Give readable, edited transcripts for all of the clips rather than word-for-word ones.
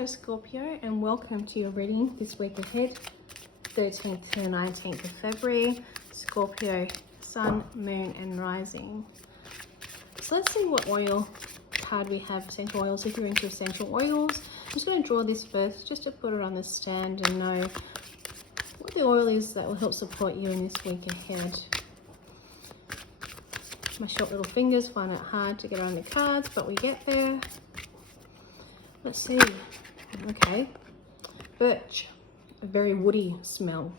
Hello Scorpio, and welcome to your reading this week ahead, 13th to the 19th of February. Scorpio, Sun, Moon and Rising. So let's see what oil card we have. Essential oils. If you're into essential oils, I'm just going to draw this first just to put it on the stand and know what the oil is that will help support you in this week ahead. My short little fingers find it hard to get around the cards, but we get there. Let's see. Okay. Birch, a very woody smell.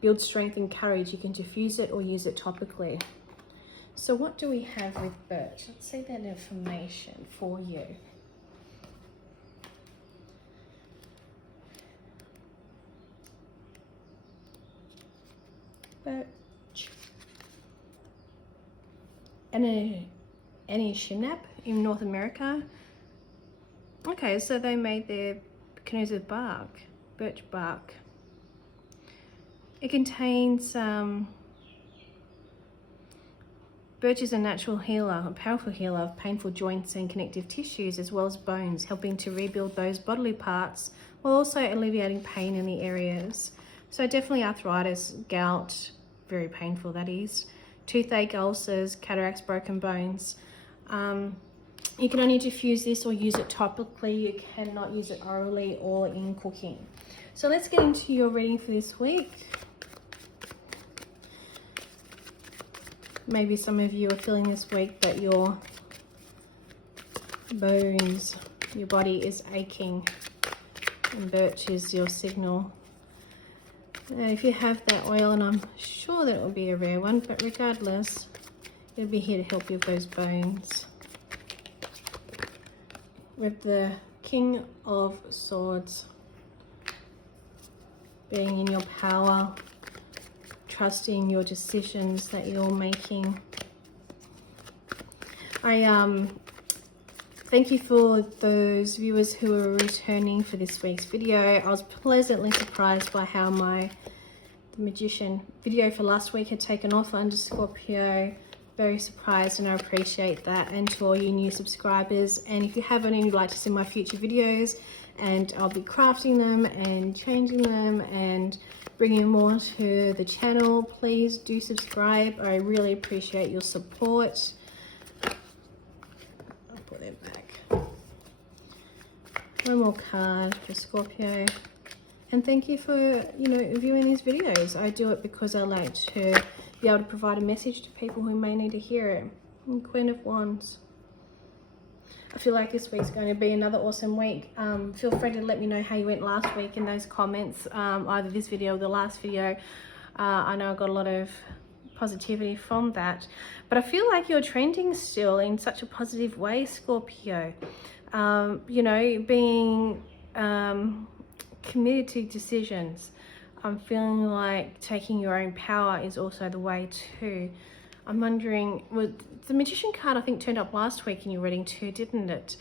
Builds strength and courage. You can diffuse it or use it topically. So what do we have with birch? Let's see that information for you. Birch. Any Shinap in North America. Okay, so they made their canoes with bark, birch bark. It contains, birch is a natural healer, a powerful healer of painful joints and connective tissues as well as bones, helping to rebuild those bodily parts while also alleviating pain in the areas. So definitely arthritis, gout, very painful that is, toothache, ulcers, cataracts, broken bones. You can only diffuse this or use it topically. You cannot use it orally or in cooking. So let's get into your reading for this week. Maybe some of you are feeling this week that your bones, your body is aching, and birch is your signal. Now, if you have that oil, and I'm sure that it will be a rare one, but regardless, it'll be here to help you with those bones. With the King of Swords, being in your power, trusting your decisions that you're making. I thank you for those viewers who are returning for this week's video. I was pleasantly surprised by how the Magician video for last week had taken off under Scorpio. Very surprised, and I appreciate that. And to all you new subscribers, and if you haven't and you'd like to see my future videos, and I'll be crafting them and changing them and bringing more to the channel, please do subscribe. I really appreciate your support. I'll put them back. One more card for Scorpio, and thank you for viewing these videos. I do it because I like to be able to provide a message to people who may need to hear it. And Queen of Wands. I feel like this week's going to be another awesome week. Feel free to let me know how you went last week in those comments, either this video or the last video. I know I got a lot of positivity from that, but I feel like you're trending still in such a positive way, Scorpio. Being committed to decisions. I'm feeling like taking your own power is also the way too. I'm wondering, the Magician card I think turned up last week in your reading too, didn't it?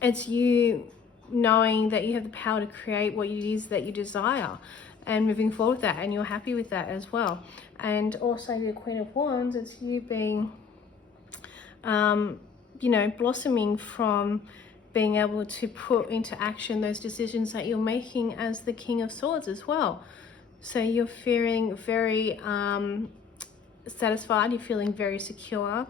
It's you knowing that you have the power to create what it is that you desire and moving forward with that, and you're happy with that as well. And also the Queen of Wands, it's you being, blossoming from being able to put into action those decisions that you're making as the King of Swords as well. So you're feeling very satisfied, you're feeling very secure,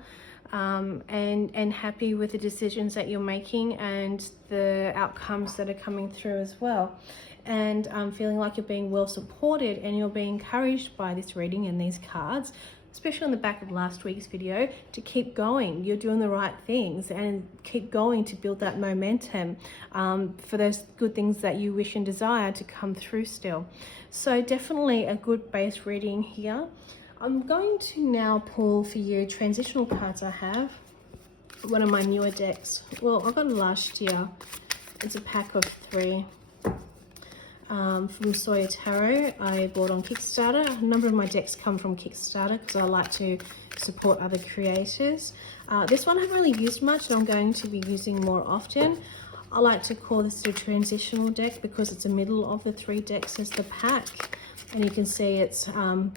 and happy with the decisions that you're making and the outcomes that are coming through as well. And feeling like you're being well supported and you're being encouraged by this reading and these cards, especially on the back of last week's video, to keep going. You're doing the right things and keep going to build that momentum for those good things that you wish and desire to come through still. So definitely a good base reading here. I'm going to now pull for you transitional cards I have. One of my newer decks. Well, I got it last year. It's a pack of 3. From Sawyer Tarot, I bought on Kickstarter. A number of my decks come from Kickstarter because I like to support other creators. This one I haven't really used much, and I'm going to be using more often. I like to call this a transitional deck because it's the middle of the 3 decks as the pack. And you can see it's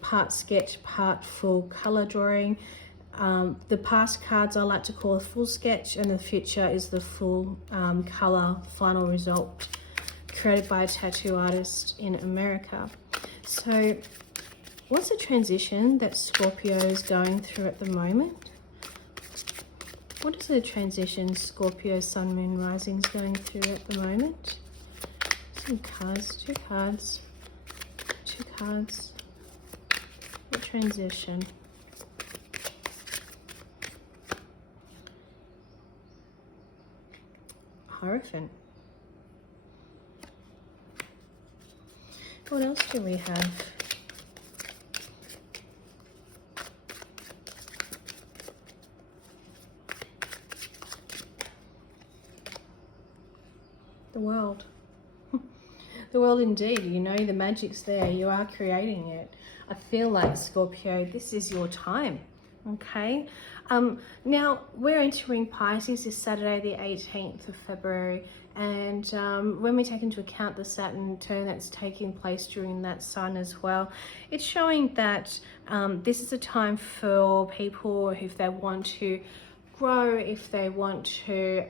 part sketch, part full color drawing. The past cards I like to call a full sketch, and the future is the full color final result created by a tattoo artist in America. So what's the transition that Scorpio is going through at the moment? What is the transition Scorpio Sun, Moon, Rising is going through at the moment? Some cards, two cards. What transition? Hierophant. What else do we have? The world. The world indeed. You know, the magic's there. You are creating it. I feel like, Scorpio, this is your time. Okay. Now we're entering Pisces this Saturday, the 18th of February. And when we take into account the Saturn turn that's taking place during that sun as well, it's showing that this is a time for people, if they want to grow, if they want to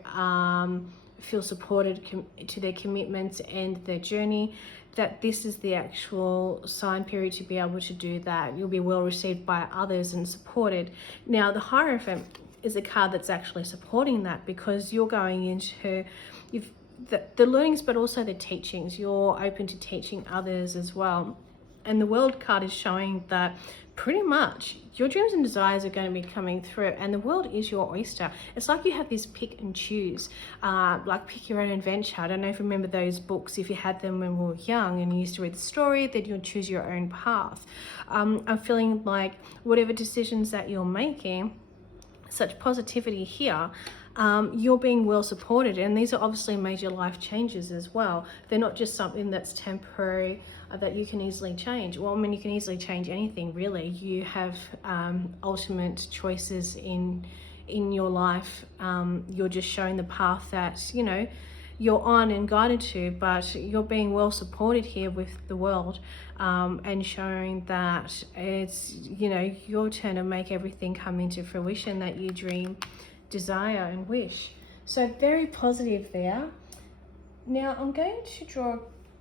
feel supported to their commitments and their journey, that this is the actual sign period to be able to do that. You'll be well received by others and supported. Now the Hierophant is a card that's actually supporting that, because you're going into the learnings, but also the teachings. You're open to teaching others as well. And the World card is showing that pretty much your dreams and desires are going to be coming through, and the world is your oyster. It's like you have this pick and choose, like pick your own adventure. I don't know if you remember those books, if you had them when we were young and you used to read the story, then you'll choose your own path. I'm feeling like whatever decisions that you're making, such positivity here, you're being well supported, and these are obviously major life changes as well. They're not just something that's temporary, that you can easily change. Well, I mean, you can easily change anything, really. You have ultimate choices in your life. You're just showing the path that, you know, you're on and guided to, but you're being well supported here with the world, and showing that it's, you know, your turn to make everything come into fruition that you dream, desire and wish. So very positive there. Now I'm going to draw a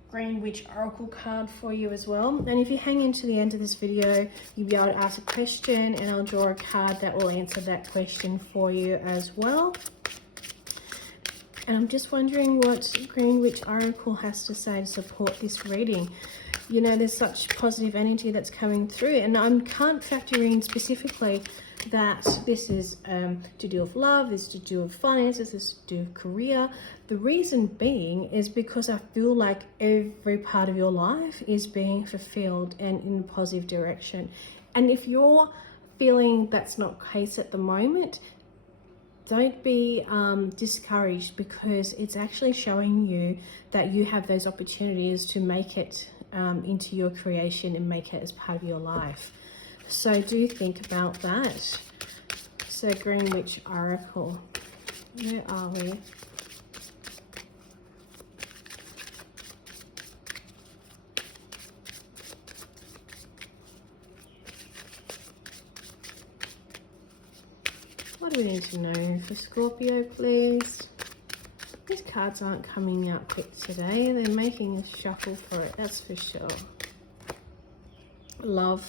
Green Witch Oracle card for you as well, and if you hang in to the end of this video, you'll be able to ask a question and I'll draw a card that will answer that question for you as well. And I'm just wondering what Green Witch Oracle has to say to support this reading. You know, there's such positive energy that's coming through, and I can't factor in specifically that this is to do with love, this is to do with finances, this is to do with career. The reason being is because I feel like every part of your life is being fulfilled and in a positive direction. And if you're feeling that's not the case at the moment, don't be discouraged, because it's actually showing you that you have those opportunities to make it into your creation and make it as part of your life. So do think about that. So Green Witch Oracle, where are we? What do we need to know for Scorpio, please? These cards aren't coming out quick today. They're making a shuffle for it, that's for sure. Love.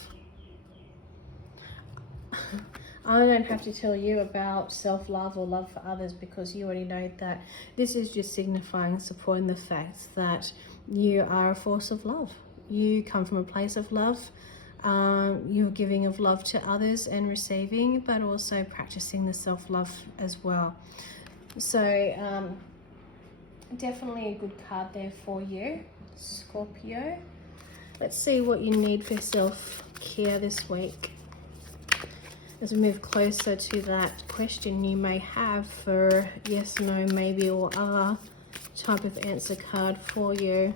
I don't have to tell you about self-love or love for others, because you already know that. This is just signifying, supporting the fact that you are a force of love. You come from a place of love. You're giving of love to others and receiving, but also practicing the self-love as well. So definitely a good card there for you, Scorpio. Let's see what you need for self-care this week, as we move closer to that question you may have for yes, no, maybe, or other type of answer card for you.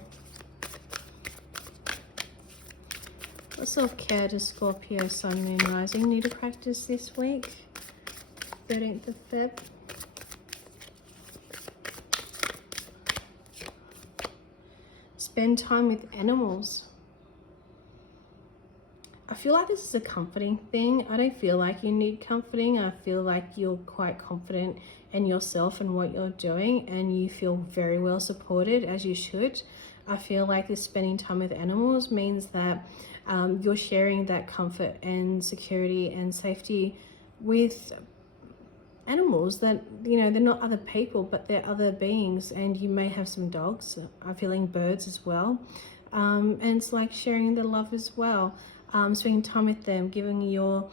What self-care does Scorpio Sun, Moon, Rising need to practice this week, 13th of Feb? Spend time with animals. I feel like this is a comforting thing. I don't feel like you need comforting. I feel like you're quite confident in yourself and what you're doing, and you feel very well supported, as you should. I feel like this spending time with animals means that you're sharing that comfort and security and safety with animals that, you know, they're not other people, but they're other beings. And you may have some dogs. I'm feeling birds as well. And it's like sharing the love as well. Spending time with them, giving your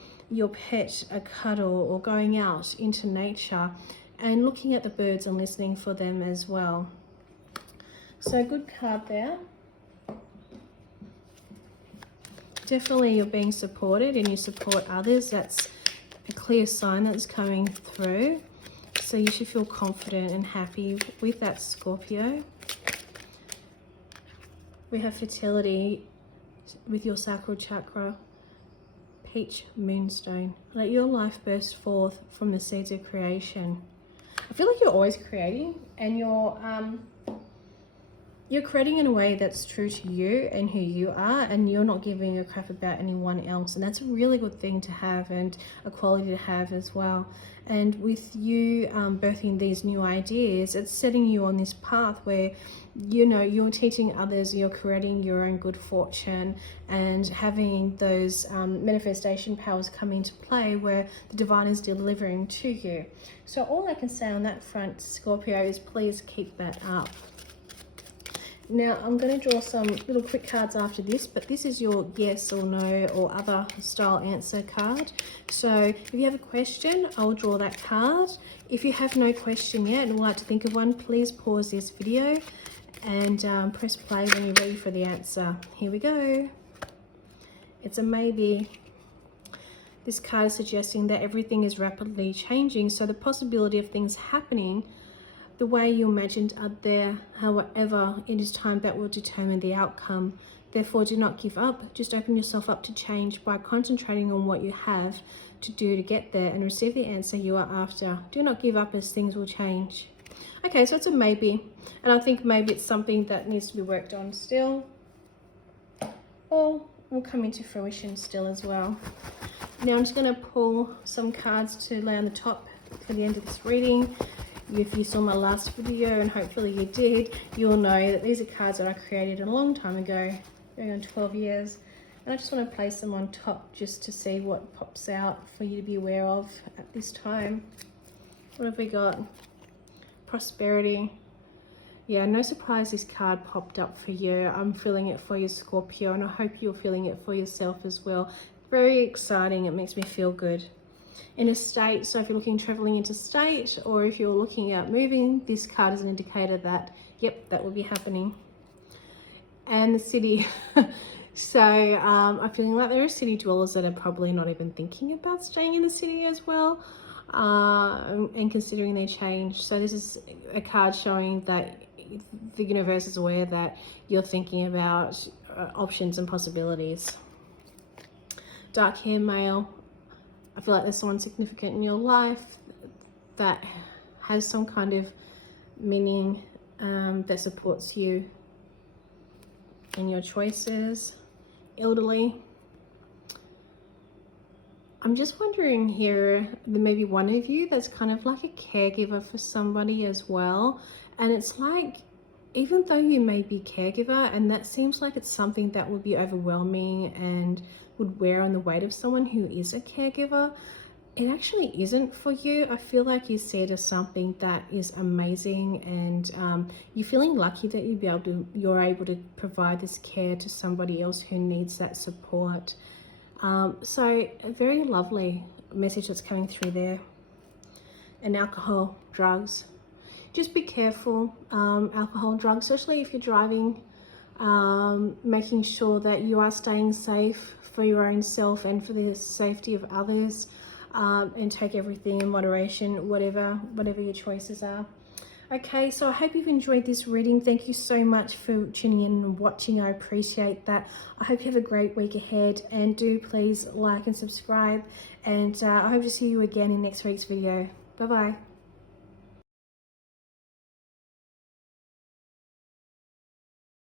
pet a cuddle, or going out into nature and looking at the birds and listening for them as well. So good card there. Definitely you're being supported and you support others. That's a clear sign that's coming through. So you should feel confident and happy with that, Scorpio. We have fertility with your sacral chakra, peach moonstone. Let your life burst forth from the seeds of creation. I feel like you're always creating, and you're creating in a way that's true to you and who you are, and you're not giving a crap about anyone else. And that's a really good thing to have, and a quality to have as well. And with you birthing these new ideas, it's setting you on this path where, you know, you're teaching others, you're creating your own good fortune, and having those manifestation powers come into play where the divine is delivering to you. So all I can say on that front, Scorpio, is please keep that up. Now, I'm going to draw some little quick cards after this, but this is your yes or no or other style answer card. So if you have a question, I'll draw that card. If you have no question yet and would like to think of one, please pause this video and press play when you're ready for the answer. Here we go. It's a maybe. This card is suggesting that everything is rapidly changing, so the possibility of things happening the way you imagined are there. However, it is time that will determine the outcome. Therefore, do not give up. Just open yourself up to change by concentrating on what you have to do to get there and receive the answer you are after. Do not give up, as things will change. Okay, so it's a maybe. And I think maybe it's something that needs to be worked on still, or will come into fruition still as well. Now I'm just going to pull some cards to lay on the top for the end of this reading. If you saw my last video, and hopefully you did, you'll know that these are cards that I created a long time ago, going on 12 years. And I just want to place them on top just to see what pops out for you to be aware of at this time. What have we got? Prosperity. Yeah, no surprise this card popped up for you. I'm feeling it for you, Scorpio, and I hope you're feeling it for yourself as well. Very exciting. It makes me feel good. Interstate, so if you're looking traveling interstate, or if you're looking at moving, this card is an indicator that, yep, that will be happening. And the city. So I'm feeling like there are city dwellers that are probably not even thinking about staying in the city as well, and considering their change. So this is a card showing that the universe is aware that you're thinking about options and possibilities. Dark hair male. I feel like there's someone significant in your life that has some kind of meaning that supports you in your choices. Elderly. I'm just wondering here, there may be one of you that's kind of like a caregiver for somebody as well. And it's like, even though you may be caregiver, and that seems like it's something that would be overwhelming and would wear on the weight of someone who is a caregiver, it actually isn't for you. I feel like you see it as something that is amazing, and you're feeling lucky that you're able to provide this care to somebody else who needs that support. So a very lovely message that's coming through there. And alcohol, drugs. Just be careful, alcohol and drugs, especially if you're driving, making sure that you are staying safe for your own self and for the safety of others, and take everything in moderation, whatever your choices are. Okay, so I hope you've enjoyed this reading. Thank you so much for tuning in and watching. I appreciate that. I hope you have a great week ahead, and do please like and subscribe, and I hope to see you again in next week's video. Bye bye.